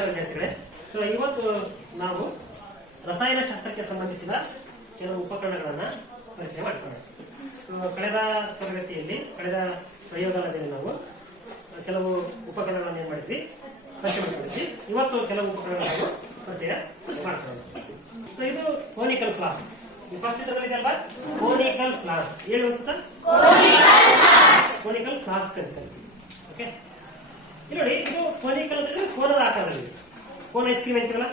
ನಮಸ್ಕಾರ ವಿದ್ಯಾರ್ಥಿಗಳೇ. ಸೊ ಇವತ್ತು ನಾವು ರಸಾಯನಶಾಸ್ತ್ರಕ್ಕೆ ಸಂಬಂಧಿಸಿದ ಕೆಲವು ಉಪಕರಣಗಳನ್ನ ಪರಿಚಯ ಮಾಡ್ಕೊಳ್ಳೋಣ. ಕಳೆದ ತರಗತಿಯಲ್ಲಿ ಕಳೆದ ಪ್ರಯೋಗಾಲಯದಲ್ಲಿ ನಾವು ಕೆಲವು ಉಪಕರಣಗಳನ್ನು ಏನ್ ಮಾಡಿದ್ವಿ, ಪರಿಚಯ ಮಾಡಿದ್ವಿ. ಇವತ್ತು ಕೆಲವು ಉಪಕರಣಗಳನ್ನು ಪರಿಚಯ ಮಾಡ್ಕೊಳ್ಳೋಣ. ಸೊ ಇದು ಕೋನಿಕಲ್ ಫ್ಲಾಸ್ಕ್. ಫಸ್ಟ್ ತರಗತಿ ಅಲ್ವಾ, ಕೋನಿಕಲ್ ಫ್ಲಾಸ್ಕ್ ಹೇಳಿ ಅನ್ಸುತ್ತಾ? ಕೋನಿಕಲ್ ಫ್ಲಾಸ್ಕ್ ಅಂತ ಕರಿತೀವಿ. ಓಕೆ, ಇಲ್ಲಿ ನೋಡಿ, ಇದು ಕೋನಿಕಲ್ ಅಂದ್ರೆ ಕೋನದ ಆಕಾರದಲ್ಲಿ. ಕೋನ್ ಐಸ್ ಕ್ರೀಮ್ ಅಂತೀವಲ್ಲ,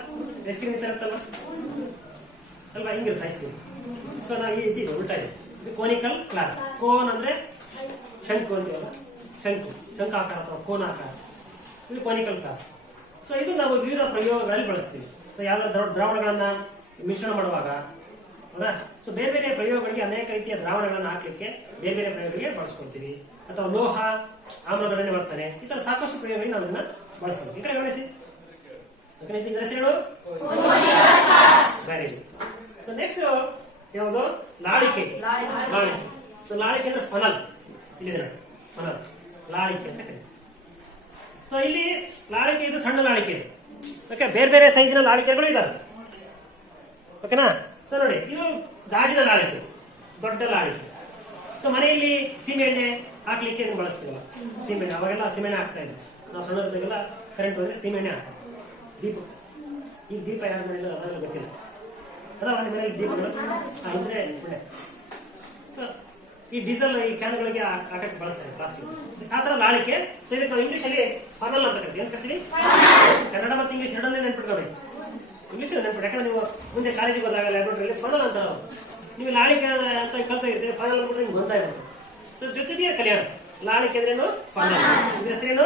ಐಸ್ ಕ್ರೀಮ್ ಇರುತ್ತಲ್ಲ ಅಲ್ವಾ, ಹಿಂಗಿರುತ್ತೆ ಐಸ್ ಕ್ರೀಮ್. ಸೊ ನಾವು ಈ ಉಲ್ಟಾ ಇದೆ. ಇದು ಕೋನಿಕಲ್ ಫ್ಲಾಸ್ಕ್. ಕೋನ್ ಅಂದ್ರೆ ಶಂಕು ಅಂತೀವಲ್ಲ, ಶಂಕಾಕಾರ ಅಥವಾ ಕೋನ್ ಆಕಾರ. ಇದು ಕೋನಿಕಲ್ ಫ್ಲಾಸ್ಕ್. ಸೊ ಇದು ನಾವು ವಿವಿಧ ಪ್ರಯೋಗಗಳಲ್ಲಿ ಬಳಸ್ತೀವಿ. ಸೊ ಯಾವ್ದಾದ್ರು ದ್ರಾವಣಗಳನ್ನ ಮಿಶ್ರಣ ಮಾಡುವಾಗ, ಹೌದಾ, ಸೊ ಬೇರೆ ಬೇರೆ ಪ್ರಯೋಗಗಳಿಗೆ ಅನೇಕ ರೀತಿಯ ದ್ರಾವಣಗಳನ್ನ ಹಾಕ್ಲಿಕ್ಕೆ ಬೇರೆ ಬೇರೆ ಪ್ರಯೋಗಗಳಿಗೆ ಬಳಸ್ಕೊಳ್ತೀವಿ. ಅಥವಾ ಲೋಹ, ಆಮ್ಲದೊಡನೆ ವರ್ತನೆ, ಈ ತರ ಸಾಕಷ್ಟು ಪ್ರಯೋಗಗಳಿಗೆ ನಾವು ಅದನ್ನ ಬಳಸ್ಕೊಳ್ತೀವಿ. ಈ ಕಡೆ ಗಮನಿಸಿ, ಹೆಸರು ವೆರಿ ಗುಡ್. ನೆಕ್ಸ್ಟ್ ಯಾವುದು? ಲಾಳಿಕೆ. ಸೊ ಲಾಳಿಕೆ ಅಂದ್ರೆ ಫನಲ್. ಇಲ್ಲಿದೆ ನೋಡಿ, ಫನಲ್, ಲಾಳಿಕೆ ಅಂತ ಕರೀತೀವಿ. ಸೊ ಇಲ್ಲಿ ಲಾಳಿಕೆ, ಇದು ಸಣ್ಣ ಲಾಳಿಕೆ ಇದೆ. ಓಕೆ, ಬೇರೆ ಬೇರೆ ಸೈಜಿನ ಲಾಳಿಕೆಗಳು ಇದಾವೆ. ಓಕೆನಾ? ಸೊ ನೋಡಿ, ಇದು ಗಾಜಿನ ಲಾಳಿಕೆ, ದೊಡ್ಡ ಲಾಳಿಕೆ. ಸೊ ಮನೆಯಲ್ಲಿ ಸೀಮೆಎಣ್ಣೆ ಹಾಕ್ಲಿಕ್ಕೆ ಬಳಸ್ತೀವಲ್ಲ, ಸೀಮೆಎಣ್ಣೆ. ಅವಾಗೆಲ್ಲ ಸೀಮೆಎಣ್ಣೆ ಹಾಕ್ತಾ ಇಲ್ಲ ನಾವು, ಸಣ್ಣದಾಗೆಲ್ಲ ಕರೆಂಟ್ ಹೋದ್ರೆ ಸೀಮೆಎಣ್ಣೆ ಹಾಕ್ತಾರೆ. ದೀಪ, ಈಗ ದೀಪ ಯಾರ ಮನೆಯಲ್ಲ ಅದೆಲ್ಲ ಗೊತ್ತಿಲ್ಲ. ಅದ ಒಂದು ಮನೆಯಲ್ಲಿ ದೀಪಗಳು ಇದ್ರೆ ಒಳ್ಳೆ. ಸೊ ಈ ಡೀಸೆಲ್, ಈ ಕ್ಯಾನ್ಗಳಿಗೆ ಹಾಕಕ್ಕೆ ಬಳಸ್ತಾರೆ ಪ್ಲಾಸ್ಟಿಕ್. ಆ ತರ ಲಾಳಿಕೆ. ಸೊ ಇದಕ್ಕೆ ನಾವು ಇಂಗ್ಲಿಷ್ ಅಲ್ಲಿ ಫನಲ್ ಅಂತ ಕರಿತೀವಿ. ಏನ್ ಕರಿತೀವಿ? ಕನ್ನಡ ಮತ್ತು ಇಂಗ್ಲಿಷ್ ಎರಡನ್ನೇ ನೆನ್ಪಿಟ್ಕೋಬೇಕು. ಇಂಗ್ಲಿಷ್ ನೆನ್ಪಿಟ್ಟು, ಯಾಕಂದ್ರೆ ನೀವು ಮುಂದೆ ಕಾಲೇಜಿಗೆ ಹೋದಾಗ ಲ್ಯಾಬ್ರೇಟರಿಯಲ್ಲಿ ಫನಲ್ ಅಂತ ನೀವು ಲಾಳಿಕೆ ಅಂತ ಕಲ್ತಾ ಇರ್ತೀವಿ. ಫನಲ್ ಅಂದ್ರೆ ನಿಮ್ಗೆ ಗೊತ್ತಾಗುತ್ತೆ. ಸೊ ಜೊತೆಗೆ ಕಲಿಯೋಣ. ಲಾಳಿಕೆ ಅಂದ್ರೇನು? ಫನಲ್. ಇದ್ರ ಹೆಸರೇನು?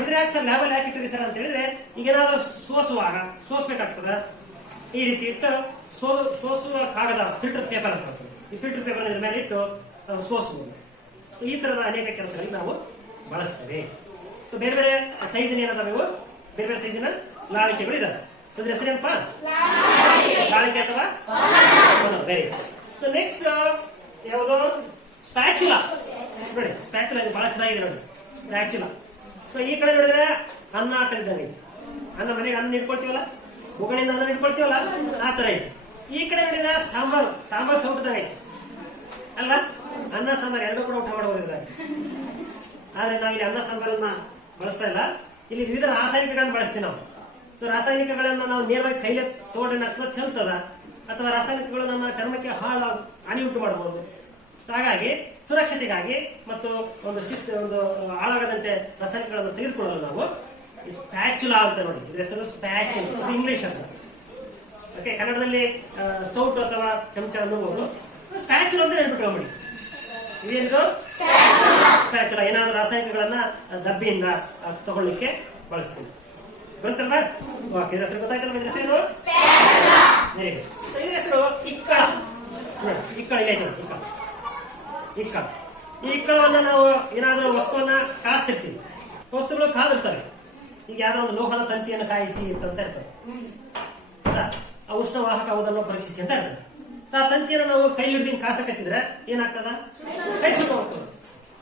ಇದ್ರೆ ಯಾಕೆ ಸರ್ ಲ್ಯಾಬಲ್ಲಿ ಹಾಕಿಟ್ಟಿರಿ ಸರ್ ಅಂತ ಹೇಳಿದ್ರೆ, ಈಗ ಏನಾದ್ರು ಸೋಸುವಾಗ ಸೋಸ್ಬೇಕಾಗ್ತದ, ಈ ರೀತಿ ಇಟ್ಟು ಸೋಸುವ ಕಾಗದ, ಫಿಲ್ಟರ್ ಪೇಪರ್ ಅಂತ ಬರ್ತದೆ. ಈ ಫಿಲ್ಟರ್ ಪೇಪರ್ ಇದ್ರ ಮೇಲೆ ಇಟ್ಟು ನಾವು ಸೋಸಬಹುದು. ಸೊ ಈ ತರದ ಅನೇಕ ಕೆಲಸಗಳಿಗೆ ನಾವು ಬಳಸ್ತೇವೆ. ಸೊ ಬೇರೆ ಬೇರೆ ಸೈಜಿನ ಏನದಾವೆ ಇವು, ಬೇರೆ ಬೇರೆ ಸೈಜಿನ ಲಾಳಿಕೆಗಳು ಇದಾವೆ. ಸೊ ಇದ್ರ ಹೆಸರೇನಪ್ಪ? ಲಾಳಿಕೆ ಅಥವಾ ವೆರಿ. ಸೊ ನೆಕ್ಸ್ಟ್ ಯಾವುದು? ಸ್ಪ್ಯಾಚುಲಾ. ನೋಡಿ, ಸ್ಪ್ಯಾಚುಲಾ ಇದು ಬಹಳ ಚೆನ್ನಾಗಿದೆ ನೋಡಿ, ಸ್ಪ್ಯಾಚುಲಾ. ಸೊ ಈ ಕಡೆ ನೋಡಿದ್ರೆ ಅನ್ನ ಹಾಕಿದ್ದಾನೆ. ಅನ್ನ, ಮನೆಗೆ ಅನ್ನ ಇಟ್ಕೊಳ್ತೀವಲ್ಲ, ಮುಗಳಿಂದ ಅನ್ನ ಇಟ್ಕೊಳ್ತೀವಲ್ಲ, ಆ ತರ ಇದೆ. ಈ ಕಡೆ ನೋಡಿದ್ರೆ ಸಾಂಬಾರ್ ಸೌಟದಾನೆ ಅಲ್ಲ, ಅನ್ನ ಸಾಂಬಾರ್ ಎರಡೂ ಕೂಡ ಊಟ ಮಾಡಬಹುದಿದ್ದಾರೆ. ಆದ್ರೆ ನಾವು ಇಲ್ಲಿ ಅನ್ನ ಸಾಂಬಾರನ್ನ ಬಳಸ್ತಾ ಇಲ್ಲ, ಇಲ್ಲಿ ವಿವಿಧ ರಾಸಾಯನಿಕಗಳನ್ನು ಬಳಸ್ತೀವಿ ನಾವು. ಸೊ ರಾಸಾಯನಿಕಗಳನ್ನ ನಾವು ನೇರವಾಗಿ ಕೈಲೇ ತಗೊಂಡ್ರೆ ನಷ್ಟ ಚೆಲ್ತದ, ಅಥವಾ ರಾಸಾಯನಿಕಗಳು ನಮ್ಮ ಚರ್ಮಕ್ಕೆ ಹಾನಿ ಉಂಟು ಮಾಡಬಹುದು. ಹಾಗಾಗಿ ಸುರಕ್ಷತೆಗಾಗಿ ಮತ್ತು ಒಂದು ಒಂದು ಹಾಳಾಗದಂತೆ ರಾಸಾಯನಿಕಗಳನ್ನು ತೆಗೆದುಕೊಳ್ಳಲು ನಾವು ಸ್ಪ್ಯಾಚುಲಾ ಅಂತ ನೋಡಿ, ಇದ್ರ ಹೆಸರು ಸ್ಪ್ಯಾಚುಲಾ, ಇಂಗ್ಲಿಷ್ ಅಂತ. ಓಕೆ, ಕನ್ನಡದಲ್ಲಿ ಸೌಟು ಅಥವಾ ಚಮಚ ಅನ್ನಬಹುದು. ಸ್ಪ್ಯಾಚುಲಾ ಅಂತ ನೆನ್ಬಿಟ್ಕೊಂಡ್ಬಿಡಿ. ಇದೇನು? ಸ್ಪ್ಯಾಚುಲಾ. ಏನಾದ್ರು ರಾಸಾಯನಿಕಗಳನ್ನ ಡಬ್ಬಿಯಿಂದ ತಗೊಳ್ಳಿಕ್ಕೆ ಬಳಸ್ತೀವಿ. ಗೊತ್ತಲ್ವಾ? ಓಕೆ, ಇದ್ರ ಹೆಸರು ಗೊತ್ತಾಯ್ತಲ್ಲ. ಇದ್ರ ಹೆಸರು ವೆರಿ ಗುಡ್. ಇದ್ರ ಹೆಸರು ಇಕ್ಕಳ. ಇಕ್ಕಳ ಇಲ್ಲ ಐತೆ, ಇಕ್ಕಳ. ಈ ಇಕ್ಕಳವನ್ನ ನಾವು ಏನಾದ್ರೂ ವಸ್ತುವನ್ನ ಕಾಯಿಸ್ತಿರ್ತೀವಿ. ವಸ್ತುಗಳು ಕಾದಿರ್ತವೆ. ಈಗ ಯಾವ್ದೋ ಒಂದು ಲೋಹದ ತಂತಿಯನ್ನು ಕಾಯಿಸಿ ಅಂತ ಇರ್ತವೆ, ಆ ಉಷ್ಣವಾಹಕ ಯಾವುದನ್ನು ಪರೀಕ್ಷಿಸಿ ಅಂತ ಇರ್ತದೆ. ಸೊ ಆ ತಂತಿಯನ್ನು ನಾವು ಕೈಲಿ ಹಿಡಿದು ಕಾಸಕತ್ತಿದ್ರೆ ಏನಾಗ್ತದ? ಕೈ ಸುತ್ತ ಹೋಗ್ತದೆ.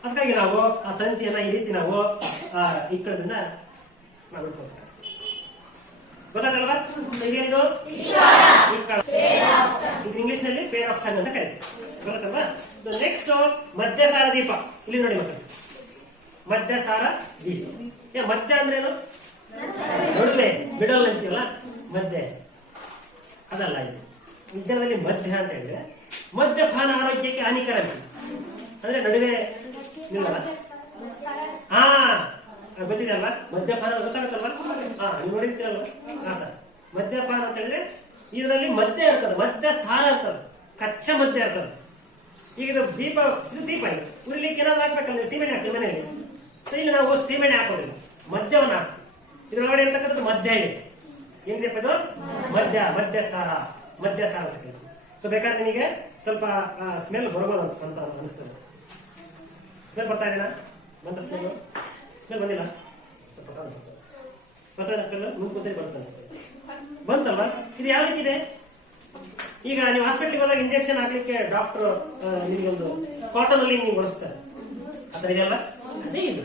ಅದಕ್ಕಾಗಿ ನಾವು ಆ ತಂತಿಯನ್ನ ಈ ರೀತಿ ನಾವು ಇಕ್ಕಳದಿಂದ ನಾವು ಇಟ್ಕೊಳ್ತೀವಿ. ಗೊತ್ತಾಗಲ್ವಾ? ಇದೇನು? ಇಕ್ಕಳ. ಇದು ಇಂಗ್ಲಿಷ್ ನಲ್ಲಿ ಪೇರ್ ಆಫ್ ಟಂಗ್ ಅಂತ ಕರೀತೀವಿ. ಗೊತ್ತಲ್ವಾ? ನೆಕ್ಸ್ಟ್ ಮಧ್ಯಸಾರ ದೀಪ. ಇಲ್ಲಿ ನೋಡಿ ಮಕ್ಕಳು, ಮಧ್ಯಸಾರ ದೀಪ. ಮಧ್ಯ ಅಂದ್ರೇನು? ನಡುವೆ, ಮಿಡಲ್ ಅಂತೀವಲ್ಲ, ಮಧ್ಯ ಅದಲ್ಲ. ಇದು ವಿಜ್ಞಾನದಲ್ಲಿ ಮಧ್ಯ ಅಂತ ಹೇಳಿದ್ರೆ ಮದ್ಯಪಾನ ಆರೋಗ್ಯಕ್ಕೆ ಹಾನಿಕರ ಅಂದ್ರೆ ನಡುವೆ ನಿಲ್ಲಲ್ಲ. ಹಾ, ಗೊತ್ತಿದೆ ಅಲ್ವಾ? ಮದ್ಯಪಾನ ಗೊತ್ತಾಗತ್ತಲ್ವಾ? ಹಾ, ನೀವು ನೋಡಿರ್ತೀರಲ್ವಾ? ಆತ ಮದ್ಯಪಾನ ಅಂತ ಹೇಳಿದ್ರೆ ಇದರಲ್ಲಿ ಮದ್ಯ ಇರ್ತದೆ, ಮದ್ಯ ಸಾರ ಇರ್ತದೆ, ಕಚ್ಚಾ ಮದ್ಯ ಇರ್ತದೆ. ಈಗ ಇದು ದೀಪ ಇದೆ, ಉರಿಲಿಕ್ಕೆ ಏನಾದ್ರು ಹಾಕ್ಬೇಕಲ್ಲ, ಸೀಮೆಣ್ಣೆ ಹಾಕ್ತೀವಿ ಮನೆಯಲ್ಲಿ. ಸೊ ಇಲ್ಲಿ ನಾವು ಸೀಮೆಣ್ಣೆ ಹಾಕೋದಿಲ್ಲ, ಮದ್ಯವನ್ನ ಹಾಕ್ತೀವಿ. ಇದ್ರೊಳಗಡೆ ಇರ್ತಕ್ಕಂಥದ್ದು ಮದ್ಯ ಇದೆ. ಏನಿದೆಪ್ಪ ಇದು? ಮದ್ಯ ಸಾರ ಅಂತ ಕರೀತೀವಿ. ಸೊ ಬೇಕಾದ್ರೆ ನಿಮಗೆ ಸ್ವಲ್ಪ ಸ್ಮೆಲ್ ಬರಬಹುದು ಅಂತ ಅನಿಸ್ತದೆ. ಸ್ಮೆಲ್ ಬರ್ತಾ ಇದೆನಾ? ಬಂತ ಸ್ಮೆಲ್ ಬಂದಿಲ್ಲ? ಸ್ಮೆಲ್ ಮುಂದೆ ಬರುತ್ತೆ ಅನಿಸ್ತದೆ. ಬಂತಲ್ವಾ? ಇದು ಯಾವ ರೀತಿ ಇದೆ? ಈಗ ನೀವು ಹಾಸ್ಪಿಟಲ್ಗೆ ಹೋದಾಗ ಇಂಜೆಕ್ಷನ್ ಹಾಕ್ಲಿಕ್ಕೆ ಡಾಕ್ಟರ್ ನಿಮ್ಗೊಂದು ಕಾಟನ್ ಅಲ್ಲಿ ನೀವು ಒಡಿಸ್ತಾರೆ, ಆತರ ಇದೆಯಲ್ಲ, ಅದೇ ಇದು.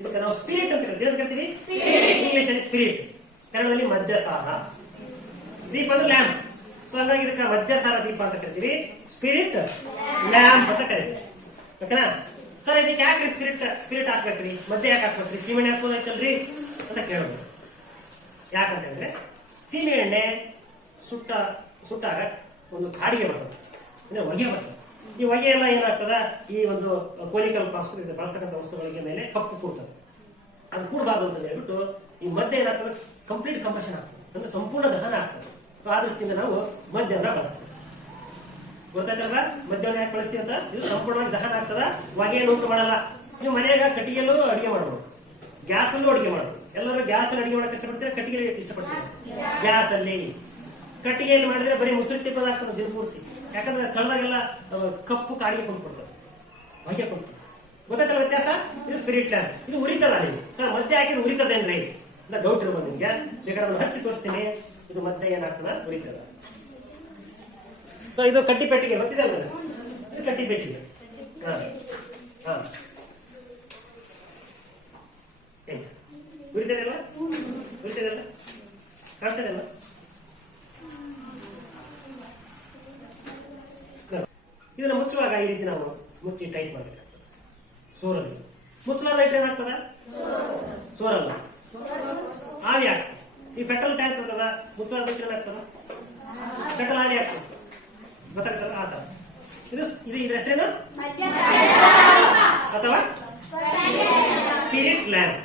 ಇದಕ್ಕೆ ನಾವು ಸ್ಪಿರಿಟ್ ಅಂತ ಕರಿತೀವಿ. ಇಂಗ್ಲಿಷ್ ಅಲ್ಲಿ ಸ್ಪಿರಿಟ್. ಕನ್ನಡದಲ್ಲಿ ಮಧ್ಯಸಾರ. ದೀಪ ಅಂದ್ರೆ ಲ್ಯಾಂಪ್. ಸೊ ಹಾಗಾಗಿ ಇದಕ್ಕೆ ಮಧ್ಯಸಾರ ದೀಪ ಅಂತ ಕರಿತೀವಿ, ಸ್ಪಿರಿಟ್ ಲ್ಯಾಂಪ್ ಅಂತ ಕರಿತೀವಿ. ಓಕೆನಾ ಸರ್? ಇದಕ್ಕೆ ಯಾಕ್ರಿ ಸ್ಪಿರಿಟ್ ಹಾಕ್ಬೇಕ್ರಿ, ಮಧ್ಯೆ ಯಾಕೆ ಹಾಕ್ಬೇಕ್ರಿ, ಸೀಮೆ ಎಣ್ಣೆ ಹಾಕೋದೈತಲ್ರಿ ಅಂತ ಕೇಳಬಹುದು. ಯಾಕಂತ ಹೇಳಿದ್ರೆ ಸೀಮೆ ಎಣ್ಣೆ ಸುಟ್ಟಾಗ ಒಂದು ಕಾಡಿಗೆ ಬರ್ತದೆ, ಅಂದ್ರೆ ಹೊಗೆ ಬರ್ತದೆ. ಈ ಹೊಗೆ ಎಲ್ಲ ಏನಾಗ್ತದ, ಈ ಒಂದು ಕೋನಿಕಲ್ ಬಳಸ್ತಕ್ಕಂಥ ವಸ್ತುಗಳಿಗೆ ಮೇಲೆ ಕಪ್ಪು ಕೂಡ್ತದೆ. ಅದು ಕೂಡಬಾರ್ದು ಅಂತ ಹೇಳ್ಬಿಟ್ಟು ಈ ಮಧ್ಯ ಏನಾಗ್ತದೆ, ಕಂಪ್ಲೀಟ್ ಕಂಬಷನ್ ಆಗ್ತದೆ, ಅಂದ್ರೆ ಸಂಪೂರ್ಣ ದಹನ ಆಗ್ತದೆ. ಆ ದೃಷ್ಟಿಯಿಂದ ನಾವು ಮದ್ಯವನ್ನ ಬಳಸ್ತೀವಿ. ಗೊತ್ತಾಯ್ತಲ್ವಾ ಮದ್ಯವನ್ನ ಯಾಕೆ ಬಳಸ್ತೀವಿ ಅಂತ? ಇದು ಸಂಪೂರ್ಣವಾಗಿ ದಹನ ಆಗ್ತದ, ಹೊಗೆಯನ್ನು ಉಂಟು ಮಾಡಲ್ಲ. ನೀವು ಮನೆಯಾಗ ಕಟ್ಟಿಗೆಯಲ್ಲೂ ಅಡಿಗೆ ಮಾಡಬಹುದು, ಗ್ಯಾಸ್ ಅಲ್ಲೂ ಅಡಿಗೆ ಮಾಡಬಹುದು. ಎಲ್ಲರೂ ಗ್ಯಾಸ್ ಅಲ್ಲಿ ಅಡಿಗೆ ಮಾಡಕ್ಕೆ ಇಷ್ಟಪಡ್ತೀರಾ, ಕಟ್ಟಿಗೆ ಇಷ್ಟಪಡ್ತೀರಾ? ಗ್ಯಾಸ್ ಅಲ್ಲಿ. ಕಟ್ಟಿಗೆಯಲ್ಲಿ ಮಾಡಿದ್ರೆ ಬರೀ ಮುಸುರಿ ತಿಕ್ಕೋದಾಗ್ತದೆ ದಿನ ಪೂರ್ತಿ. ಯಾಕಂದ್ರೆ ಕಳ್ಳಾಗೆಲ್ಲ ಕಪ್ಪು ಕಾಡಿಗೆ ಕೊಂಡ್ಕೊಡ್ತದೆ, ಹೊಗೆ ಕೊಂಡ್ಕೊಡ್ತದೆ. ಗೊತ್ತಾಯ್ತಲ್ಲ ವ್ಯತ್ಯಾಸ? ಇದು ಸ್ಪಿರಿಟ್ ಲ್ಯಾಂಪ್. ಇದು ಉರಿತದ ನೀವು ಸರ್, ಮಧ್ಯೆ ಹಾಕಿದ್ರೆ ಉರಿತದೇನ್ರಿ ಅಂತ ಡೌಟ್ ಇರ್ಬೋದು ನಿಮ್ಗೆ. ಬೇಕಾದ್ರೆ ಹಚ್ಚಿ ತೋರಿಸ್ತೀನಿ. ಇದು ಮಧ್ಯೆ ಏನಾಗ್ತದ, ಉರಿತದ. ಸೊ ಇದು ಕಟ್ಟಿ ಪೆಟ್ಟಿಗೆ ಗೊತ್ತಿದೆ ಅಲ್ಲ, ಇದು ಕಟ್ಟಿ ಪೆಟ್ಟಿಗೆ. ಉರಿತದಲ್ಲ, ಉರಿತದಲ್ಲ, ಕಾಣಿಸ್ತದಲ್ಲ. ಇದನ್ನ ಮುಚ್ಚುವಾಗ ಈ ರೀತಿ ನಾವು ಮುಚ್ಚಿ ಟೈಟ್ ಮಾಡಬೇಕಾಗ್ತದೆ. ಸೋರಲ್ಲಿ ಮುಚ್ಚಲಾರ್ದ ಇಟ್ರೆ ಏನಾಗ್ತದ? ಸೋರಲ್ಲ, ಆವಿ ಆಗ್ತದೆ. ಈ ಪೆಟ್ರೋಲ್ ಟ್ಯಾಂಕ್ ಇರ್ತದ, ಮುಚ್ಚಲಾರ್ದ ಇಟ್ರೆ ಏನಾಗ್ತದ? ಪೆಟ್ರೋಲ್ ಆವಿ ಆಗ್ತದೆ. ಗೊತ್ತಾಗ್ತದ? ಆತರ ಇದು ಇದ್ರ ಹೆಸರೇನು? ಅಥವಾ ಸ್ಪಿರಿಟ್ ಲ್ಯಾಂಪ್.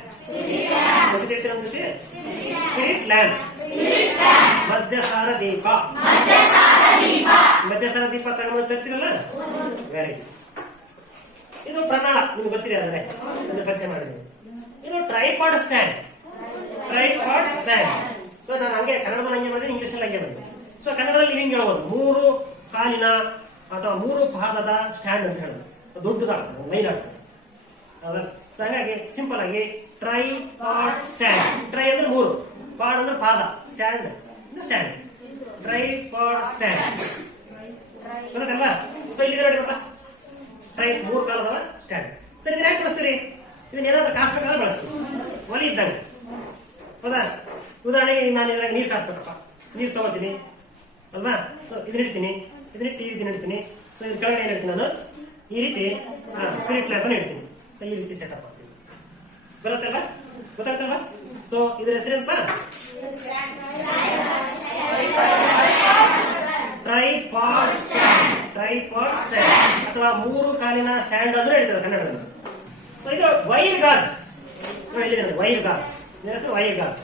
ಸ್ಪಿರಿಟ್ ಲ್ಯಾಂಪ್, ಮಧ್ಯಸಾರ ದೀಪ. ಮಧ್ಯಸಾರ ದೀಪ ತಗೊಂಡು ತರ್ತೀರಲ್ಲ, ವೆರಿ ಗುಡ್. ಇದು ಪ್ರಣಾಳ, ನಿಮ್ಗೆ ಗೊತ್ತಿದೆ ಅಂದ್ರೆ ಪರಿಚಯ ಮಾಡಿದ್ವಿ. ಇದು tripod stand. Tripod stand. So ನಾನು ಹಂಗೆ ಕನ್ನಡದಲ್ಲಿ ಹಂಗೆ ಬಂದ್ರೆ, ಇಂಗ್ಲಿಷ್ ಅಲ್ಲಿ ಹಂಗೆ ಬಂದೆ. ಸೊ ಕನ್ನಡದಲ್ಲಿ ಹಿಂಗೆ ಹೇಳ್ಬೋದು, 3 ಕಾಲಿನ ಅಥವಾ 3 ಪಾದದ ಸ್ಟ್ಯಾಂಡ್ ಅಂತ ಹೇಳೋದು. ದೊಡ್ಡದಾಗ್ತದೆ, ಲೈನ್ ಆಗ್ತದೆ. ಹೌದಾ? ಸೊ ಹಾಗಾಗಿ ಸಿಂಪಲ್ ಆಗಿ ಟ್ರೈಪಾಡ್ ಸ್ಟ್ಯಾಂಡ್. ಟ್ರೈ ಅಂದ್ರೆ 3, ಪಾಡ್ ಅಂದ್ರೆ ಪಾದ, ಸ್ಟ್ಯಾಂಡ್ ಸ್ಟ್ಯಾಂಡ್. ಟ್ರೈಪಾಡ್ ಸ್ಟ್ಯಾಂಡ್ ಗೊತ್ತಲ್ವಾ? ಸೊ ಇಲ್ಲಿ ನೋಡಿ ಗೊತ್ತಾ, 3 ಕಾಲದವ ಸ್ಟ್ಯಾಂಡ್. ಸರಿ, ಇದನ್ನ ಯಾಕೆ ಬಳಸ್ತೀರಿ? ಇದನ್ನ ಏನಾದ್ರು ಕಾಸ್ಬೇಕಾದ್ರೆ ಬಳಸ್ತೀವಿ, ಒಲಿ ಇದ್ದಂಗೆ. ಹೌದಾ? ಉದಾಹರಣೆಗೆ ನಾನು ಇದ್ರಾಗ ನೀರು ಕಾಸ್ಬೇಕಪ್ಪ, ನೀರು ತಗೋತೀನಿ ಅಲ್ವಾ? ಸೊ ಇದನ್ನ ಇಡ್ತೀನಿ, ಇದನ್ನಿಟ್ಟು ಈ ರೀತಿ ಇಡ್ತೀನಿ. ಸೊ ಇದ್ರ ಕೆಳಗಡೆ ಏನ್ ಇಡ್ತೀನಿ ನಾನು, ಈ ರೀತಿ ಸ್ಪಿರಿಟ್ ಲ್ಯಾಂಪ್ ಅನ್ನು ಇಡ್ತೀನಿ. ಸೊ ಈ ರೀತಿ ಸೆಟಪ್ ಮಾಡ್ತೀನಿ. ಬರುತ್ತಲ್ವಾ? ಗೊತ್ತಾಗ್ತಲ್ವಾ? ಸೊ ಇದ್ರ ಹೆಸರೇನಪ್ಪ? Tripod stand. ಟ್ರೈಪಾಡ್ ಸ್ಟ್ಯಾಂಡ್ ಅಥವಾ 3 ಕಾಲಿನ ಸ್ಟ್ಯಾಂಡ್ ಅಂದ್ರೆ ಹೇಳ್ತಾರೆ ಕನ್ನಡದಲ್ಲಿ. ಸೊ ಇದು ವೈರ್ ಗಾಜ್. ವೈರ್ ಗಾಜ್, ಹೆಸರು ವೈರ್ ಗಾಜ್.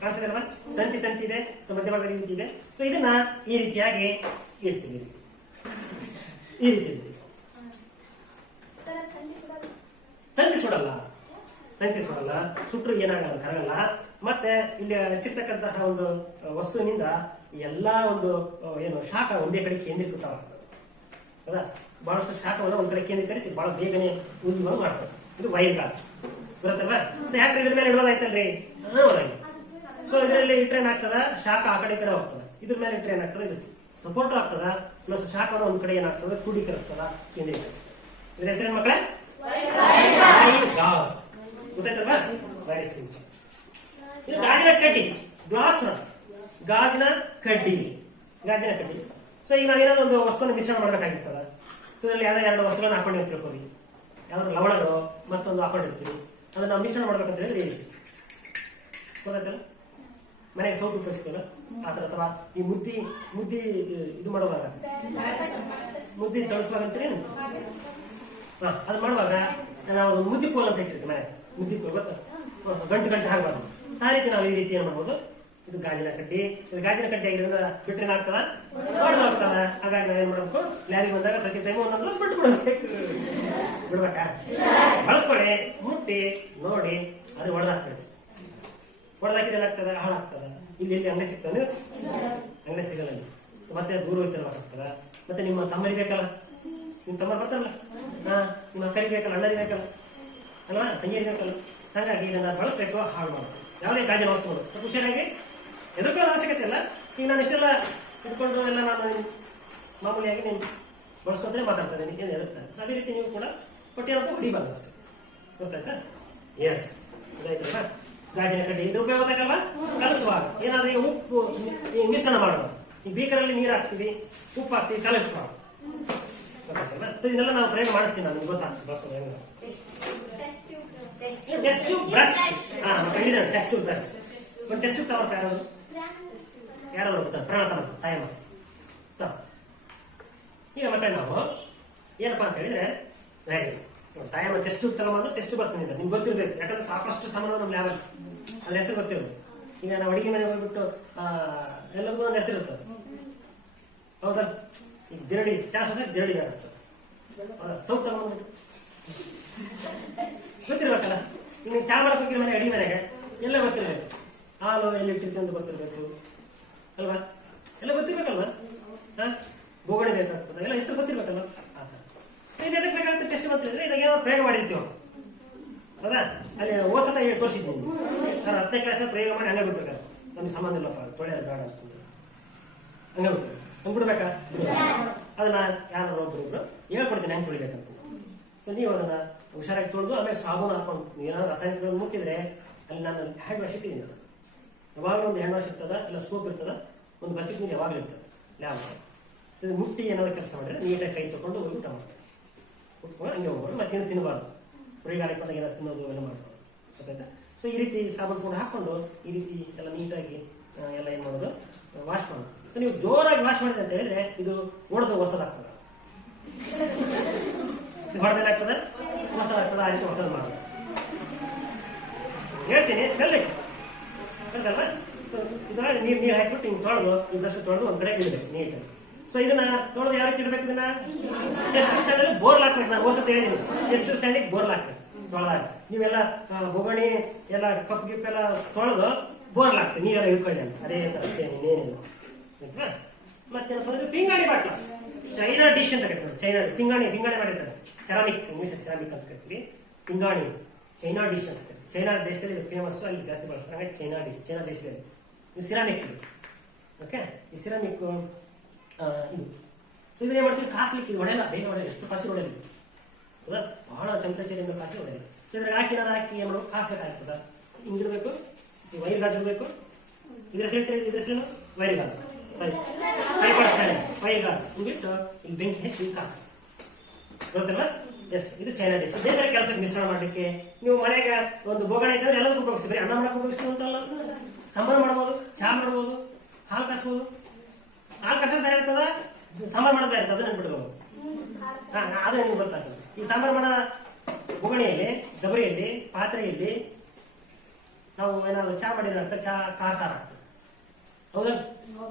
ಕಾಣಿಸಿದಲ್ವಾ? ತಂತಿ ಇದೆ, ಸೊ ಮಧ್ಯಭಾಗದಲ್ಲಿ ರೀತಿ ಇದೆ. ಸೊ ಇದನ್ನ ಈ ರೀತಿಯಾಗಿ ಇಡ್ತೀವಿ, ಈ ರೀತಿ ಇಡ್ತೀವಿ. ತಂತಿ ಸುಡಲ್ಲ, ಸುಟ್ರು ಏನಾಗಲ್ಲ, ಕರಗಲ್ಲ. ಮತ್ತೆ ಇಲ್ಲಿ ಹಚ್ಚಿರ್ತಕ್ಕಂತಹ ಒಂದು ವಸ್ತುವಿನಿಂದ ಎಲ್ಲಾ ಒಂದು ಏನು ಶಾಖ ಒಂದೇ ಕಡೆ ಕೇಂದ್ರೀಕೃತವಾಗ್ತದೆ. ಹೌದಾ? ಬಹಳಷ್ಟು ಶಾಖವನ್ನು ಒಂದ್ ಕಡೆ ಕೇಂದ್ರೀಕರಿಸಿ ಬಹಳ ಬೇಗನೆ ಉರಿಯುವಾಗ ಮಾಡ್ತದೆ. ಇದು ವೈರ್ ಗಾಜ್. ಬರುತ್ತಲ್ವಾ? ಸೊ ಯಾಕ್ರೆ ಇದ್ರ ಮೇಲೆ ಇಡೋದಾಯ್ತಲ್ರಿ? ಸೊ ಇದರಲ್ಲಿ ಇಟ್ರೆ ಏನಾಗ್ತದ, ಶಾಖ ಆ ಕಡೆ ಹೋಗ್ತದೆ. ಇದ್ರ ಮೇಲೆ ಇಟ್ರೆ ಏನಾಗ್ತದೆ, ಇದು ಸಪೋರ್ಟ್ ಆಗ್ತದ, ಪ್ಲಸ್ ಶಾಖವನ್ನು ಒಂದ್ ಕಡೆ ಏನಾಗ್ತದೆ, ಕ್ರೋಢೀಕರಿಸ್ತದ, ಕೇಂದ್ರೀಕರಿಸ್ತದೆ. ಇದ್ರ ಹೆಸರೇನ್ ಮಕ್ಕಳೇ? Wire gauze. ಗೊತ್ತಾಯ್ತಲ್ವಾ? Very simple. ಇದು ಗಾಜಿನ ಕಡ್ಡಿ, ಗ್ಲಾಸ್ ಗಾಜಿನ ಕಡ್ಡಿ. ಸೊ ಈಗ ನಾವೇನಾದ್ರು ಒಂದು ವಸ್ತುವನ್ನು ಮಿಶ್ರಣ ಮಾಡ್ಬೇಕಾಗಿರ್ತದ. ಸೊ ಇದರಲ್ಲಿ ಯಾವ್ದಾದ್ರು 2 ವಸ್ತುಗಳನ್ನು ಹಾಕೊಂಡಿರ್ತೀವಿ ತಿಳ್ಕೊಳ್ಳಿ, ಯಾವ್ದಾದ್ರು ಲವಣಗಳು ಮತ್ತೊಂದು ಹಾಕೊಂಡಿರ್ತೀವಿ. ಅದನ್ನ ನಾವು ಮಿಶ್ರಣ ಮಾಡ್ಬೇಕಂತ ಹೇಳಿದ್ರೆ ಈ ರೀತಿ. ಗೊತ್ತಾಯ್ತಲ್ಲ? ಮನೆಗೆ ಸೌಟು ಉಪಯೋಗಿಸ್ತೀವಲ್ಲ ಆತರ. ಅಥವಾ ಈ ಮುದ್ದಿ ಇದು ಮಾಡುವಾಗ, ಮುದ್ದಿ ತಳಿಸುವಾಗಂತೀರಿ ಅದು ಮಾಡುವಾಗ ನಾವು ಮುದ್ದಿ ಕೋಲ್ ಅಂತ ಇಟ್ಟಿರ್ತೀವಿ ಮನೆ. ಮುದ್ದಿ ಕೋಲ್ ಗೊತ್ತಾ? ಗಂಟು ಹಾಕಬಾರ್ದು. ಆ ರೀತಿ ನಾವು ಈ ರೀತಿ ಏನ್ ಮಾಡ್ಬೋದು, ಇದು ಗಾಜಿನ ಕಡ್ಡಿ. ಇದು ಗಾಜಿನ ಕಡ್ಡಿ ಆಗಿರೋದ್ರಿಂದ ಬಿಟ್ರೆ ಏನಾಗ್ತದ, ಹೋಗ್ತದ. ಹಾಗಾಗಿ ನಾವೇನ್ ಮಾಡ್ಬೇಕು, ಲ್ಯಾರಿಗೆ ಬಂದಾಗ ಪ್ರತಿ ಟೈಮ್ ಒಂದೊಂದು ಬಿಟ್ಟು ಬಿಡ್ಬೇಕು. ಬಿಡ್ಬೇಕಾ? ಬಳಸ್ಕೊಳ್ಳಿ, ಮುಟ್ಟಿ ನೋಡಿ, ಅದು ಹೊಡೆದಾಕ್ಬೇಡಿ. ಹೊಡೆದಾಕಿದ್ರೆ ಏನಾಗ್ತದ, ಹಾಳಾಗ್ತದ. ಇಲ್ಲಿ ಅಂಗಡಿ ಸಿಗ್ತಾನೆ, ಅಂಗಡಿ ಸಿಗಲ್ಲ. ಮತ್ತೆ ದೂರ ಹೋಗ್ತಿರ್ಬೇಕಾಗ್ತದ. ಮತ್ತೆ ನಿಮ್ಮ ತಮ್ಮರಿ ಬೇಕಲ್ಲ, ನಿಮ್ ತಮ್ಮ ಬರ್ತಾರಲ್ಲ, ನಿಮ್ಮ ಅಕ್ಕರಿಗೆ ಬೇಕಲ್ಲ, ಅಣ್ಣರಿಗೆ ಬೇಕಲ್ಲ ಅಲ್ವಾ, ತಂಗಿಯರಿಗೆ ಬೇಕಲ್ಲ. ಹಾಗಾಗಿ ಇದನ್ನ ಬಳಸ್ಬೇಕು, ಹಾಳು ಮಾಡಬೇಕು. ಯಾವುದೇ ಗಾಜಿನ ವಸ್ತುಗಳು ಸ್ವಲ್ಪ ಹುಷಾರಾಗಿ ಎದುರ್ಕೊಳ್ಳೋದು ಅವಶ್ಯಕತೆ ಇಲ್ಲ. ಈಗ ನಾನು ಇಷ್ಟೆಲ್ಲ ಇಟ್ಕೊಂಡು ಎಲ್ಲ ನಾನು ಮಾಮೂಲಿಯಾಗಿ ನೀನು ಬಳಸ್ಕೊಂಡ್ರೆ ಮಾತಾಡ್ತೇನೆ, ಏನು ಇರುತ್ತಾರೆ. ಅದೇ ರೀತಿ ನೀವು ಕೂಡ ಹೊಟ್ಟೆ ಹೊಡಿಬಾರ್ದು ಅಷ್ಟೇ. ಗೊತ್ತಾಯ್ತಾ? ಎಸ್, ಇದಾಯ್ತಲ್ಲ. ಗಾಜಿನ ಕಡ್ಡಿ ಇದ್ರ ಉಪಯೋಗ ಗೊತ್ತಾಗಲ್ವಾ? ಕಲಸುವಾಗ ಏನಾದ್ರೂ ಈಗ ಉಪ್ಪು ಈ ಮಿಶ್ರಣ ಮಾಡುವ, ಈ ಬೀಕರಲ್ಲಿ ನೀರು ಹಾಕ್ತೀವಿ, ಉಪ್ಪು ಹಾಕ್ತೀವಿ, ಕಲಸುವಾಗ. ಸೊ ಇದನ್ನೆಲ್ಲ ನಾವು ಪ್ರಯೋಗ ಮಾಡಿಸ್ತೀನಿ, ನಾನು ಗೊತ್ತಾಗ್ತದೆ ಬಳಸೋದು. Test tube brush, test tube brush. Test tube ತಗೊಂಡು ಯಾರು ಬರ್ತಾರೆ? ಪ್ರಣತನ ತಾಯಮ್ಮ. ಈಗ ಮಕ್ಕಳು ನಾವು ಏನಪ್ಪಾ ಅಂತ ಹೇಳಿದ್ರೆ, ತಾಯಮ್ಮ ಟೆಸ್ಟ್ ಟ್ಯೂಬ್ ತಗೊಂಡು ಟೆಸ್ಟ್ ಬರ್ತೀನಿ ನಿಮ್ಗೆ ಗೊತ್ತಿರ್ಬೇಕು, ಯಾಕಂದ್ರೆ ಸಾಕಷ್ಟು ಸಾಮಾನು ನಮ್ಮ ಲ್ಯಾಬ್ ಅಲ್ಲಿ ಹೆಸರು ಗೊತ್ತಿರೋದು. ಈಗ ನಾವು ಅಡಿಗೆ ಮನೆ ಹೋಗ್ಬಿಟ್ಟು ಎಲ್ಲರಿಗೂ ಒಂದು ಹೆಸರು ಇರ್ತದೆ, ಹೌದಾ? ಈಗ ಜರಡಿ ಚಾ ಸೊಸೆ ಜರಡಿ ಆಗುತ್ತೆ, ಸೌಟ್ ತಗೊಂಡ್ಬಿಟ್ಟು ಗೊತ್ತಿರ್ಬೇಕಲ್ಲ. ಈಗ ನೀವು ಚಾ ಮಾಡಕ್ ಹೋಗಿರೋ ಮನೆ ಅಡಿಗೆ ಮನೆಗೆ ಎಲ್ಲ ಗೊತ್ತಿರ್ಬೇಕು, ಹಾಲು ಎಲ್ಲಿ ಇಟ್ಟಿರ್ತೀವಿ ಅಂತ ಗೊತ್ತಿರ್ಬೇಕು ಅಲ್ವಾ? ಎಲ್ಲ ಗೊತ್ತಿರ್ಬೇಕಲ್ವಾ? ಬೋಗಣಿ ಬೇಕಾಗ್ತದೆ, ಎಲ್ಲ ಹೆಸರು ಗೊತ್ತಿರ್ಬೇಕಲ್ವಾ? ಇದು ಎದಕ್ಕೆ ಬೇಕಾಗುತ್ತೆ ಟೆಸ್ಟ್ ಗೊತ್ತಿದ್ರೆ ಇದಾಗ ಏನೋ ಪ್ರಯೋಗ ಮಾಡಿರ್ತೀವಿ, ಹೌದಾ? ಅಲ್ಲಿ ಓಸತ ತೋರಿಸಿದ್ದೀನಿ, ನಾನು 10ನೇ ಕ್ಲಾಸ್ ಪ್ರಯೋಗ ಮಾಡಿ ಹಂಗೆ ಬಿಡ್ಬೇಕಾದ್ರೆ ನಮ್ಗೆ ಸಂಬಂಧ ಇಲ್ಲಪ್ಪ, ತೊಳೆಯೋದು ಬೇಡ ಅಂತಂದ್ರೆ ಹಂಗೆ ಬಿಡ್ಬೇಕು. ಹಂಗೆ ಬಿಡ್ಬೇಕಾ? ಅದನ್ನ ಯಾರು ಒಬ್ಬರಿಬ್ರು ಹೇಳ್ಕೊಡ್ತೀನಿ ಹೆಂಗೆ ತೊಳಿಬೇಕಂತ. ಸೊ ನೀವು ಅದನ್ನ ಹುಷಾರಾಗಿ ತೊಳೆದು ಆಮೇಲೆ ಸಾಬೂನು ಹಾಕೊಂಡು ಏನಾದ್ರು ರಾಸಾಯನಿಕಗಳನ್ನು ಮುಟ್ಟಿದ್ರೆ ಅಲ್ಲಿ ನಾನು ಹ್ಯಾಂಡ್ ವಾಶ್ ಇಟ್ಟಿದ್ದೀನಿ. ಯಾವಾಗಲೂ ಒಂದು ಹ್ಯಾಂಡ್ ವಾಶ್ ಇರ್ತದ, ಇಲ್ಲ ಸೋಪ್ ಇರ್ತದ, ಒಂದು ಬಕೆಟ್ ನೀರು ಯಾವಾಗಲೂ ಇರ್ತದೆ ಲ್ಯಾಬ್. ಮುಟ್ಟಿ ಏನಾದ್ರು ಕೆಲಸ ಮಾಡಿದ್ರೆ ನೀಟಾಗಿ ಕೈ ತಗೊಂಡು ಹೋಗಿ ಊಟ ಮಾಡ್ತಾರೆ, ಉಟ್ಕೊಂಡು ಹಂಗೆ ಹೋಗ್ಬೋದು. ಮತ್ತೇನು ತಿನ್ನಬಾರ್ದು, ಹುರಿಗಾಲಕ್ಕೆ ಬಂದಾಗ ಏನಾದ್ರು ತಿನ್ನೋದು ಎಲ್ಲ ಮಾಡ್ಕೊಂಡು, ಗೊತ್ತಾಯ್ತಾ? ಸೊ ಈ ರೀತಿ ಸಾಬೂನು ಕೂಡ ಹಾಕೊಂಡು ಈ ರೀತಿ ಎಲ್ಲ ನೀಟಾಗಿ ಎಲ್ಲ ಏನು ಮಾಡೋದು, ವಾಶ್ ಮಾಡೋದು. ಸೊ ನೀವು ಜೋರಾಗಿ ವಾಶ್ ಮಾಡಿದೆ ಅಂತ ಹೇಳಿದ್ರೆ ಇದು ಹೊಡೆದು ಹೊಸದಾಗ್ತದೆ, ಹೊಡೆದೇನಾಗ್ತದೆ ಹೊಸದಾಗ್ತದೆ. ಆ ರೀತಿ ಹೊಸದು ಮಾಡೋದು ಹೇಳ್ತೀನಿ ಕಲ್ದಲ್ವಾ? ಸೊ ಇದಾಗ ನೀರು ಹಾಕ್ಬಿಟ್ಟು ಹಿಂಗೆ ತೊಳೆದು ಇದಷ್ಟು ತೊಳೆದು ಒಂದ್ ಕಡೆ ಇಡಬೇಕು ನೀಟಾಗಿ. ಸೊ ಇದನ್ನ ತೊಳೆದು ಯಾವ ರೀತಿ ಇಡಬೇಕು? ಇದನ್ನ ಎಷ್ಟು ಸ್ಟ್ಯಾಂಡಲ್ಲಿ ಬೋರ್ಲ್ ಹಾಕ್ಬೇಕು. ನಾನು ಹೊಸತ್ತು ಹೇಳಿದ್ದೀನಿ, ಎಷ್ಟು ಸ್ಟ್ಯಾಂಡಿಗೆ ಬೋರ್ಲ್ ಹಾಕ್ಬೇಕು. ತೊಳೆದಾಗ ನೀವೆಲ್ಲ ಬೊಗಣಿ ಎಲ್ಲ ಕಪ್ ಗಿಪ್ ಎಲ್ಲ ತೊಳೆದು ಬೋರ್ಲ್ ಹಾಕ್ತೀವಿ, ನೀರೆಲ್ಲ ಇಟ್ಕೊಳ್ಳಿ ಅಂತ. ಅದೇ ತರ ಇನ್ನೇನಿಲ್ಲ. ಮತ್ತೇನಪ್ಪ ಅಂದ್ರೆ ಪಿಂಗಾಣಿ ಬಾಟ್ಲ, ಚೈನಾ ಡಿಶ್ ಅಂತ ಕರಿತೀವಿ. ಚೈನಾ ಪಿಂಗಾಣಿ ಮಾಡಿರ್ತಾರೆ, ಸೆರಾಮಿಕ್, ಇಂಗ್ಲಿಷ್ ಸೆರಾಮಿಕ್ ಅಂತ ಕರಿತೀವಿ. ಪಿಂಗಾಣಿ ಚೈನಾ ಡಿಶ್ ಅಂತ ಕರಿತೀವಿ. ಚೈನಾ ದೇಶದಲ್ಲಿ ಫೇಮಸ್, ಅಲ್ಲಿ ಜಾಸ್ತಿ ಬಳಸ್ತಾರೆ. ಚೈನಾ ಡಿಶ್ ಚೈನಾ ದೇಶದಲ್ಲಿ ಇದು ಸಿರಾಮಿಕ್ ಇದು. ಓಕೆ, ಈ ಸಿರಾಮಿಕ್ ಇದು. ಸೊ ಇದನ್ನ ಏನ್ ಮಾಡ್ತೀವಿ? ಕಾಸ್ಲಿಕ್ಕೆ ಇದು ಹೊಡೆಯಲ್ಲ, ಬೇಗ ಹೊಡೆಯಲ್ಲ, ಎಷ್ಟು ಕಾಸಿ ಹೊಡೆಯಲ್ಲ, ಹೌದಾ? ಬಹಳ ಟೆಂಪರೇಚರ್ ಇಂದ ಕಾಸಿ ಹೊಡೆಯಲ್ಲ. ಸೊ ಇದ್ರಾಗ ಹಾಕಿ ನಾನು ಹಾಕಿ ಏನು ಮಾಡೋದು? ಕಾಸ್ಲಿಕ್ಕಾಗ್ತದ. ಹಿಂಗಿರ್ಬೇಕು, ಈ ವೈರ್ ಗಾಜು ಇರಬೇಕು. ಇದ್ರ ಹೆಸರು ವೈರ್ ಗಾಜು, ಸಾರಿ ಪೈಪರ್ ಸ್ಟ್ಯಾಂಡ್, ವೈರ್ ಗಾಜು ಹಿಂಗಿಟ್ಟು ಇಲ್ಲಿ ಬೆಂಕಿ ಹೆಚ್ಚಿ ಕಾಸು, ಗೊತ್ತಲ್ಲ? ಎಸ್, ಇದು ಚೈನಾ ಡಿಶ್. ಬೇರೆ ಕೆಲಸಕ್ಕೆ ಮಿಶ್ರಣ ಮಾಡಲಿಕ್ಕೆ ನೀವು ಮನೆಗೆ ಒಂದು ಬೋಗಣೆ ಇದ್ದರೆ ಎಲ್ಲದಕ್ಕೂ ಉಪಯೋಗಿಸಿ. ಬರೀ ಅನ್ನ ಮಾಡಕ್ಕೆ ಉಪಯೋಗಿಸಿ ಅಂತಲ್ಲ, ಸಾಂಬಾರು ಮಾಡ್ಬೋದು, ಚಹಾ ಮಾಡ್ಬೋದು, ಹಾಲು ಕಾಸ್ಬೋದು. ಹಾಲು ಕಾಸೋದು ಇರ್ತದ, ಸಾಂಬಾರು ಮಾಡೋದು ಇರ್ತದೆ, ಅದನ್ನ ಬಿಡ್ಬೋದು. ಅದೇ ನಿಮ್ಗೆ ಗೊತ್ತಾಗ್ತದೆ. ಈ ಸಾಂಬಾರು ಮಾಡೋ ಬೋಗಣಿಯಲ್ಲಿ, ಡಬರಿಯಲ್ಲಿ, ಪಾತ್ರೆಯಲ್ಲಿ ನಾವು ಏನಾದ್ರು ಚಹಾ ಮಾಡಿದ್ರೆ ಚಹಾ ಖಾರ ಆಗ್ತದೆ, ಹೌದಾ?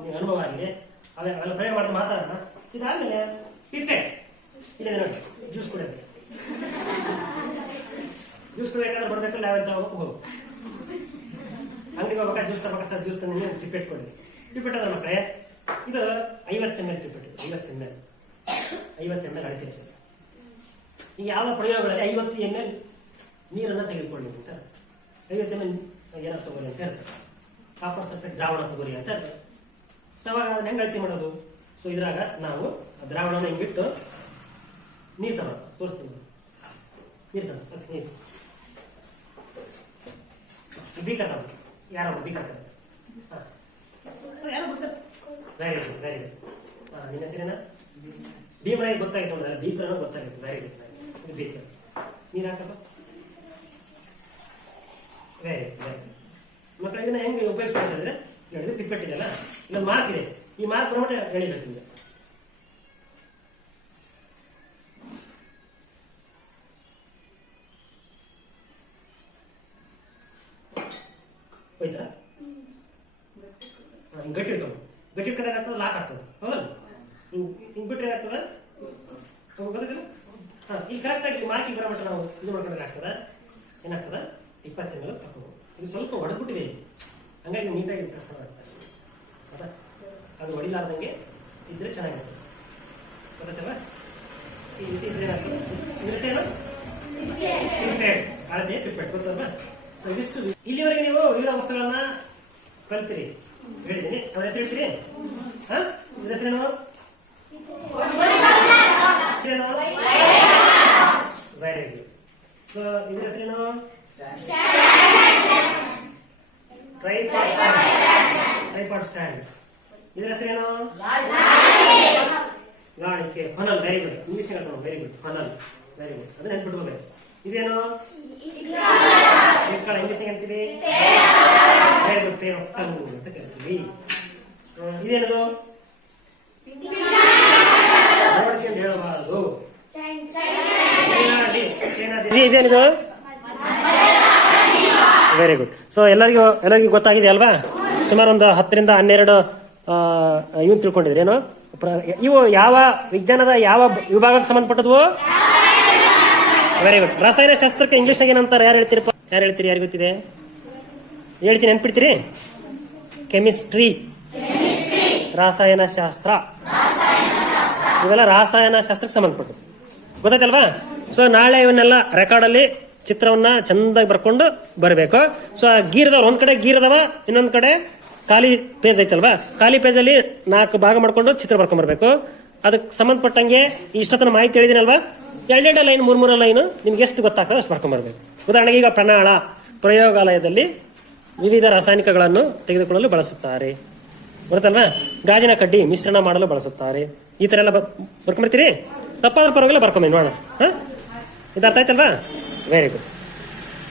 ನೀವು ಅನುಭವ ಆಗಿದೆ, ಅವೆಲ್ಲ ಪ್ರಯೋಗ ಮಾಡಿದ್ರೆ ಮಾತಾಡೋಣ. ಇದಾದ್ಮೇಲೆ ಇಟ್ಟೆ ಇಲ್ಲ ನೋಡಿ, ಜ್ಯೂಸ್ ಕುಡಿಯೋದು. ಜ್ಯೂಸ್ ಕುಡಿಯೋಕ್ಕಾದ್ರೆ ಬರ್ಬೇಕಲ್ಲ, ಯಾವ ಹೋಗು ಅಂಗಡಿಗೆ ಹೋಗ್ಬೇಕಾ, ಜ್ಯೂಸ್ ತಗೋಬೇಕಾ? ಸರ್ ಜ್ಯೂಸ್ ತಂದು ಟಿಪ್ಪೆಟ್ ಕೊಡಿ. ಟಿಪ್ಪೆಟ್ ಅದ ಮಕ್ಕಳೇ, ಇದು 50 ml ಟಿಪ್ಪೆಟ್, 50 ml ಅಡಿಕೆ. ಈಗ ಯಾವ ಪ್ರಯೋಗಗಳಲ್ಲಿ 50 ml ನೀರನ್ನು ತೆಗೆದುಕೊಳ್ಳಿ ಅಂತ, 50 ml ಏನೋ ತಗೋರಿ ಅಂತ ಹೇಳ್ತಾರೆ. ಕಾಪರ್ ಸಲ್ಫೇಟ್ ದ್ರಾವಣ ತಗೋರಿ ಅಂತ ಹೇಳ್ತಾರೆ. ಸೊ ಅವಾಗ ಅದನ್ನ ಹೆಂಗೆ ಅಳತೆ ಮಾಡೋದು? ಸೊ ಇದ್ರಾಗ ನಾವು ದ್ರಾವಣನ ಹಿಂಗಿಟ್ಟು ನೀರು ತಗೊಂಡು ತೋರಿಸ್ತೀನಿ. ನೀರು ತಗೊಂಡು ನೀರು ಬೀಕರ್ ತಗೊಂಡು ಯಾರೋ ಬೀಕರ್ ತಗೊಂಡು ಯಾರೋ ಬರ್ತಾರೆ. Very good, very good. ನಿನ್ನ ಹೆಸರೇನ? ಭೀಮರಾಯಿ ಗೊತ್ತಾಗಿತ್ತು ಅಂದ್ರೆ ಬೀಕರ್ ಗೊತ್ತಾಗಿತ್ತು. ವೆರಿ ಗುಡ್, ಇದು ಬೀಕರ್. ನೀರು ಹಾಕಪ್ಪ. Very good, very good. ಮಕ್ಕಳ ಇದನ್ನ ಹೆಂಗೆ ಉಪಯೋಗಿಸ್ಬೇಕಂದ್ರೆ ಹೇಳಿದ್ರೆ ಪಿಪ್ಪೆಟ್ ಇದೆಯಲ್ಲ, ಇಲ್ಲೊಂದು ಮಾರ್ಕ್ ಇದೆ, ಈ ಮಾರ್ಕ್ ಪ್ರಮಾಣ ಎಳಿಬೇಕು. ನಿಮಗೆ ಹೋಯ್ತಾ? ಗಟ್ಟಿ ಇಟ್ಕೊಂಡು ಏನಾಗ್ತದೆ? ಲಾಕ್ ಆಗ್ತದೆ, ಹೌದಲ್ಲ? ಹಿಂಗ್ ಬಿಟ್ಟರೆ ಏನಾಗ್ತದೆ? ಗೊತ್ತಿಲ್ಲ. ಈಗ ಕರೆಕ್ಟ್ ಆಗಿ ಮಾರ್ಕಿಂಗ್ ಬರೋ ಮಟ್ಟ ನಾವು ಇದು ಮಾಡ್ಕೊಂಡ್ರೆ ಆಗ್ತದ. ಏನಾಗ್ತದ? 20 ml ತಗೊಂಡು ಇದು ಸ್ವಲ್ಪ ಹೊಡೆದ್ಬಿಟ್ಟಿದೆ, ಹಂಗಾಗಿ ನೀಟಾಗಿ ಕೆಲಸ ಮಾಡ್ತಾರೆ. ಹೌದಾ? ಅದು ಹೊಡಿಲಾರ್ದಂಗೆ ಇದ್ರೆ ಚೆನ್ನಾಗಿರ್ತದೆ, ಗೊತ್ತಲ್ಲ? ಈ ರೀತಿ ಇದ್ರೆ ಅಳತೆ ಪಿಪ್ಪೆಟ್, ಗೊತ್ತಲ್ಲ? ಸೊ ಇದಿಷ್ಟು ಇಲ್ಲಿವರೆಗೆ ನೀವು ವಿವಿಧ ವಸ್ತುಗಳನ್ನ ಕಲ್ತೀರಿ, ಹೇಳಿದ್ದೀನಿ. ಅವ್ರ ಹೆಸರು ಹೇಳ್ತೀರಿ? ಇದ್ರ ಹೆಸರೇನು? Very good. ಸೊ ಇದ್ರ ಹೆಸರೇನು? Tripod stand. ಇದರ ಹೆಸರೇನು? ಲಾಳಿಕೆ. Funnel. Very good. English very good. Funnel. Very good. ಅದನ್ನ ನೆನ್ಪಿಟ್ಕೋಬೇಕು. ಇದೇನು? ಇಂಗ್ಲಿಷ್ ಅಂತೀವಿ. Very good. Pair of tong ಅಂತ ಕರಿತೀವಿ. ಇದೇನದು? ನೋಡ್ಕೊಂಡು ಹೇಳಬಾರದು. ಇದೇನಿದು? Very good. ಸೊ ಎಲ್ಲರಿಗೂ ಗೊತ್ತಾಗಿದೆ ಅಲ್ವಾ? ಸುಮಾರು ಒಂದು 10 ರಿಂದ 12 ಇವು ತಿಳ್ಕೊಂಡಿದ್ರಿ. ಏನು ಇವು? ಯಾವ ವಿಜ್ಞಾನದ ಯಾವ ವಿಭಾಗಕ್ಕೆ ಸಂಬಂಧಪಟ್ಟದ್ವು? Very good. ರಸಾಯನ ಶಾಸ್ತ್ರಕ್ಕೆ ಇಂಗ್ಲಿಷ್ ಆಗಿ ಏನಂತಾರೆ? ಯಾರು ಹೇಳ್ತೀರಿ? ಯಾರು ಗೊತ್ತಿದೆ? ಹೇಳ್ತೀನಿ, ನೆನ್ಪಿಡ್ತೀರಿ? ಕೆಮಿಸ್ಟ್ರಿ, ರಾಸಾಯನ ಶಾಸ್ತ್ರ, ಇವೆಲ್ಲ ರಾಸಾಯನ ಶಾಸ್ತ್ರಕ್ಕೆ ಸಂಬಂಧಪಟ್ಟು. ಗೊತ್ತಾಯ್ತಲ್ವಾ? ಸೊ ನಾಳೆ ಇವನ್ನೆಲ್ಲ ರೆಕಾರ್ಡಲ್ಲಿ ಚಿತ್ರವನ್ನ ಚಂದಾಗಿ ಬರ್ಕೊಂಡು ಬರಬೇಕು. ಸೊ ಗೀರದವ್ರು ಒಂದ್ ಕಡೆ ಗೀರದವ, ಇನ್ನೊಂದ್ ಕಡೆ ಖಾಲಿ ಪೇಜ್ ಐತಲ್ವಾ? ಖಾಲಿ ಪೇಜ್ ಅಲ್ಲಿ 4 ಭಾಗ ಮಾಡ್ಕೊಂಡು ಚಿತ್ರ ಬರ್ಕೊಂಡ್ ಬರ್ಬೇಕು. ಅದಕ್ಕೆ ಸಂಬಂಧಪಟ್ಟಂಗೆ ಇಷ್ಟೊತ್ತನ ಮಾಹಿತಿ ಹೇಳಿದಿನಲ್ವಾ? 2 ಲೈನ್ 3 ಲೈನ್ ನಿಮ್ಗೆ ಎಷ್ಟು ಗೊತ್ತಾಗ್ತದೆ ಅಷ್ಟು ಬರ್ಕೊಂಡ್ ಬರ್ಬೇಕು. ಉದಾಹರಣೆಗೆ ಈಗ ಪ್ರಣಾಳ ಪ್ರಯೋಗಾಲಯದಲ್ಲಿ ವಿವಿಧ ರಾಸಾಯನಿಕಗಳನ್ನು ತೆಗೆದುಕೊಳ್ಳಲು ಬಳಸುತ್ತಾರೆ. ಬರುತ್ತಲ್ವಾ? ಗಾಜಿನ ಕಡ್ಡಿ ಮಿಶ್ರಣ ಮಾಡಲು ಬಳಸುತ್ತಾರೆ. ಈ ತರ ಎಲ್ಲ ಬರ್ಕೊಂಡ್ಬರ್ತೀರಿ? ತಪ್ಪಾದ್ರೂ ಪರವಾಗಿಲ್ಲ, ಬರ್ಕೊಂಬ ನೋಡೋಣ. ಇದು ಅರ್ಥ ಆಯ್ತಲ್ವಾ? Very good.